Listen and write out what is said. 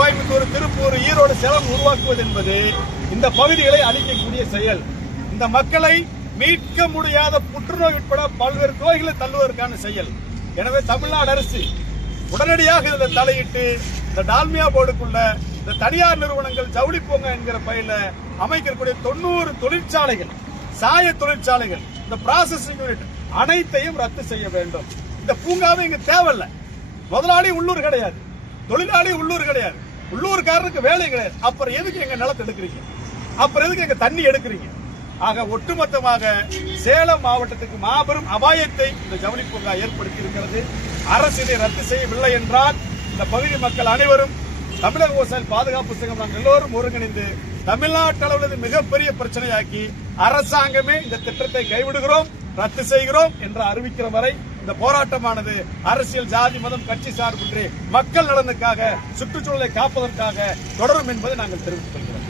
கோயம்புத்தூர், திருப்பூர், ஈரோடு, சேலம் உருவாக்குவது என்பது இந்த பகுதிகளை அழிக்கக்கூடிய செயல். இந்த மக்களை மீட்க முடியாத புற்றுநோய் உட்பட பல்வேறு நோய்களை தள்ளுவதற்கான செயல். எனவே தமிழ்நாடு அரசு உடனடியாக இதில் தலையிட்டு இந்த டால்மியா போர்டுக்குள்ள இந்த தனியார் நிறுவனங்கள் ஜவுளி பூங்கா என்கிற பயில அமைக்கக்கூடிய 90 தொழிற்சாலைகள், சாய தொழிற்சாலைகள், இந்த ப்ராசஸிங் யூனிட் அனைத்தையும் ரத்து செய்ய வேண்டும். இந்த பூங்காவை இங்க தேவையில்லை. முதலாளி உள்ளூர் கிடையாது, தொழிலாளி உள்ளூர் கிடையாது, உள்ளூர்காரருக்கு வேலை கிடையாது. அப்புறம் எதுக்கு எங்க நிலத்தை எடுக்கிறீங்க? அப்புறம் எதுக்கு எங்க தண்ணி எடுக்கிறீங்க? ஆக ஒட்டுமொத்தமாக சேலம் மாவட்டத்துக்கு மாபெரும் அபாயத்தை இந்த ஜவுளி பூங்கா ஏற்படுத்தி இருக்கிறது. அரசு இதை ரத்து செய்யவில்லை என்றால் இந்த பகுதி மக்கள் அனைவரும் தமிழக விவசாயிகள் பாதுகாப்பு சங்கம் நாங்கள் எல்லோரும் ஒருங்கிணைந்து தமிழ்நாட்டு அளவில் மிகப்பெரிய பிரச்சனையாக்கி அரசாங்கமே இந்த திட்டத்தை கைவிடுகிறோம், ரத்து செய்கிறோம் என்று அறிவிக்கிற வரை இந்த போராட்டமானது அரசியல், ஜாதி, மதம், கட்சி சார்பின்றி மக்கள் நலனுக்காக, சுற்றுச்சூழலை காப்பதற்காக தொடரும் என்பதை நாங்கள் தெரிவித்துக் கொள்கிறோம்.